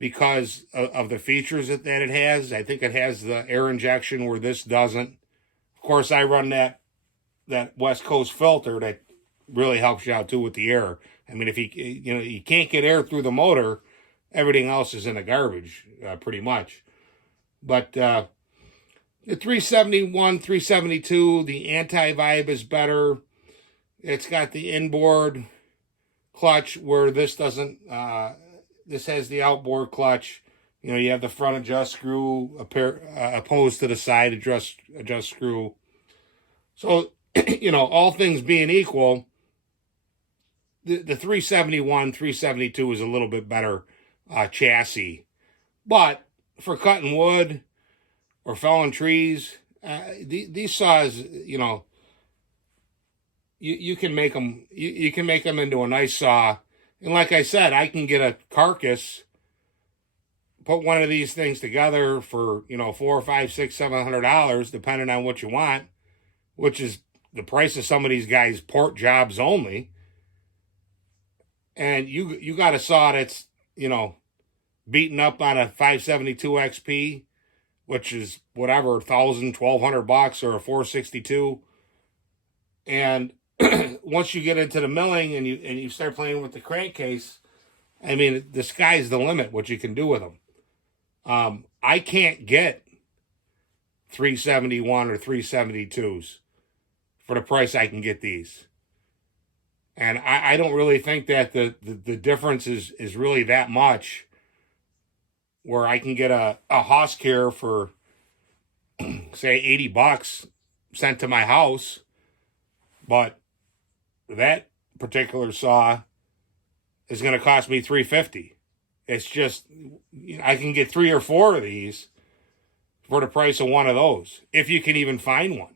because of the features that it has. I think it has the air injection where this doesn't. Of course, I run that West Coast filter that really helps you out too with the air. I mean, if you can't get air through the motor, everything else is in the garbage, pretty much. But the 371, 372, the anti-vibe is better. It's got the inboard clutch where this doesn't. This has the outboard clutch. You have the front adjust screw opposed to the side adjust screw. So, all things being equal, the 371, 372 is a little bit better chassis. But for cutting wood or felling trees, these saws, you can make them. You can make them into a nice saw. And like I said, I can get a carcass, put one of these things together for $4, $5, $6, $700, depending on what you want, which is the price of some of these guys' port jobs only. And you got a saw that's beaten up on a 572 XP, which is whatever, $1,000, $1,200 or a 462, and once you get into the milling and you start playing with the crankcase, I mean, the sky's the limit what you can do with them. I can't get 371 or 372s for the price I can get these. And I don't really think that the difference is really that much, where I can get a Husky for, say, $80 sent to my house, but that particular saw is going to cost me $350. It's just, I can get 3 or 4 of these for the price of one of those, if you can even find one.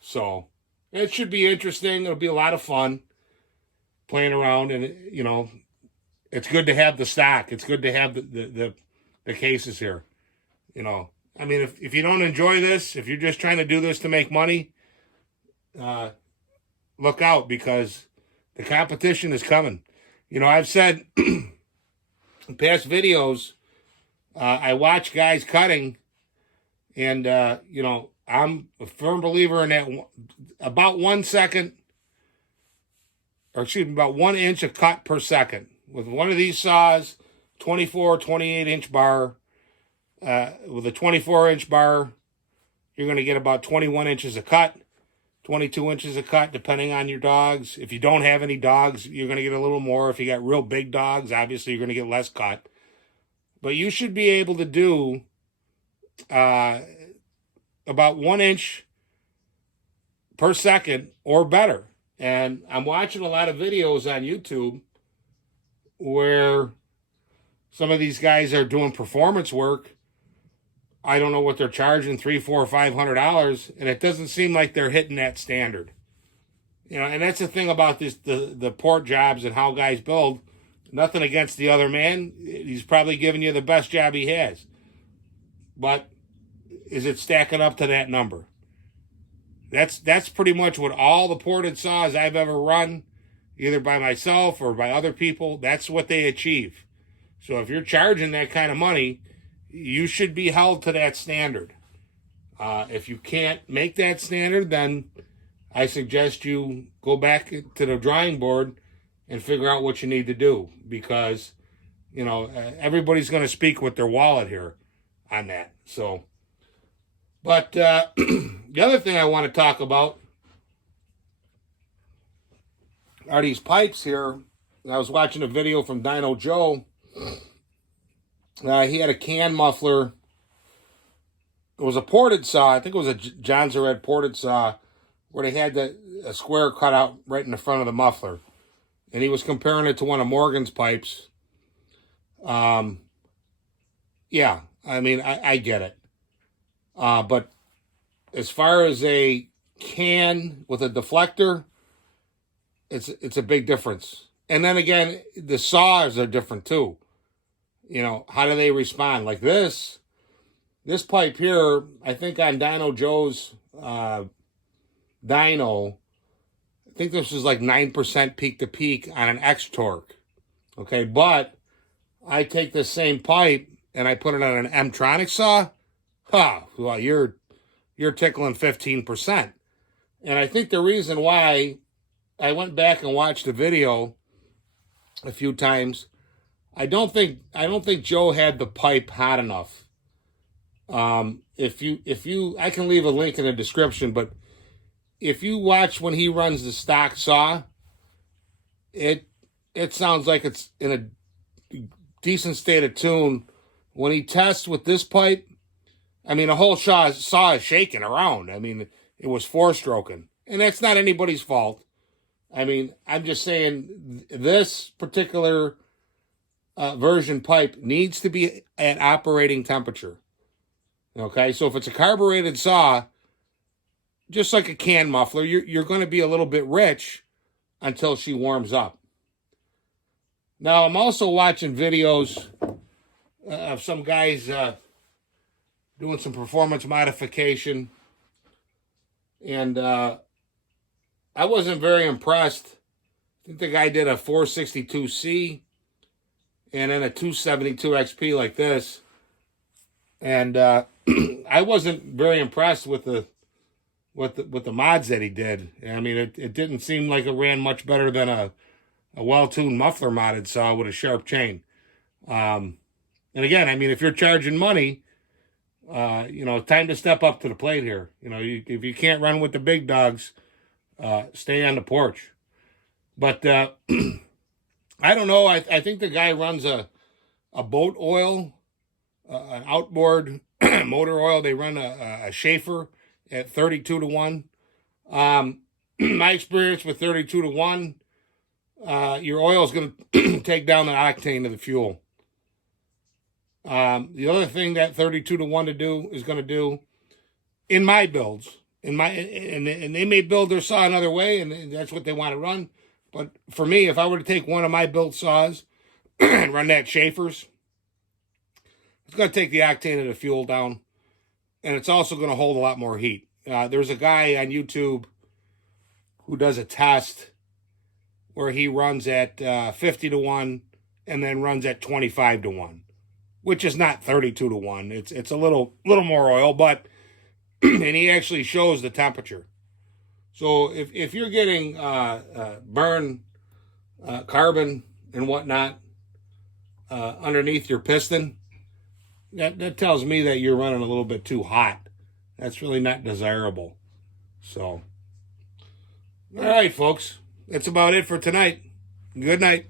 So it should be interesting. It'll be a lot of fun playing around, and it's good to have the stock. It's good to have the cases here. I mean, if you don't enjoy this, if you're just trying to do this to make money, look out, because the competition is coming. I've said in past videos, I watch guys cutting, and I'm a firm believer in that about 1 second, or excuse me, about 1 inch of cut per second. With one of these saws, 24, 28 inch bar, with a 24 inch bar, you're going to get about 21 inches of cut, 22 inches of cut, depending on your dogs. If you don't have any dogs, you're going to get a little more. If you got real big dogs, obviously you're going to get less cut. But you should be able to do about 1 inch per second or better. And I'm watching a lot of videos on YouTube where some of these guys are doing performance work. I don't know what they're charging, $300, $400, $500, and it doesn't seem like they're hitting that standard. And that's the thing about the port jobs and how guys build. Nothing against the other man. He's probably giving you the best job he has. But is it stacking up to that number? That's pretty much what all the ported saws I've ever run, either by myself or by other people, that's what they achieve. So if you're charging that kind of money, you should be held to that standard. If you can't make that standard, then I suggest you go back to the drawing board and figure out what you need to do, because everybody's going to speak with their wallet here on that. So, but the other thing I want to talk about are these pipes here. I was watching a video from Dino Joe. He had a can muffler. It was a ported saw. I think it was a John Zared ported saw, where they had a square cut out right in the front of the muffler. And he was comparing it to one of Morgan's pipes. Yeah, I mean, I get it. But as far as a can with a deflector, it's a big difference. And then again, the saws are different too. How do they respond? Like this pipe here, I think on Dino Joe's dyno, I think this was like 9% peak to peak on an X torque. Okay, but I take this same pipe and I put it on an M-Tronic saw, well, you're tickling 15%. And I think the reason why, I went back and watched the video a few times. I don't think Joe had the pipe hot enough. If you, I can leave a link in the description, but if you watch when he runs the stock saw, it sounds like it's in a decent state of tune. When he tests with this pipe, I mean, the whole saw is shaking around. I mean, it was 4-stroking, and that's not anybody's fault. I mean, I'm just saying this particular version pipe needs to be at operating temperature. Okay, so if it's a carbureted saw, just like a can muffler, you're going to be a little bit rich until she warms up. Now, I'm also watching videos of some guys doing some performance modification, and I wasn't very impressed. I think the guy did a 462C and then a 272 XP like this, and I wasn't very impressed with the mods that he did. I mean, it didn't seem like it ran much better than a well-tuned muffler modded saw with a sharp chain. And again, I mean, if you're charging money, time to step up to the plate here. If you can't run with the big dogs, stay on the porch. But I don't know. I think the guy runs a boat oil, an outboard motor oil. They run a Schaefer at 32-1. My experience with 32-1, your oil is going to take down the octane of the fuel. The other thing that 32-1 is going to do in my builds, and they may build their saw another way, and that's what they want to run. But for me, if I were to take one of my built saws and run that Schaefer's, it's going to take the octane of the fuel down, and it's also going to hold a lot more heat. There's a guy on YouTube who does a test where he runs at 50-1 and then runs at 25-1, which is not 32-1. It's a little more oil, but and he actually shows the temperature. So if you're getting burn carbon and whatnot underneath your piston, that tells me that you're running a little bit too hot. That's really not desirable. So, all right, folks. That's about it for tonight. Good night.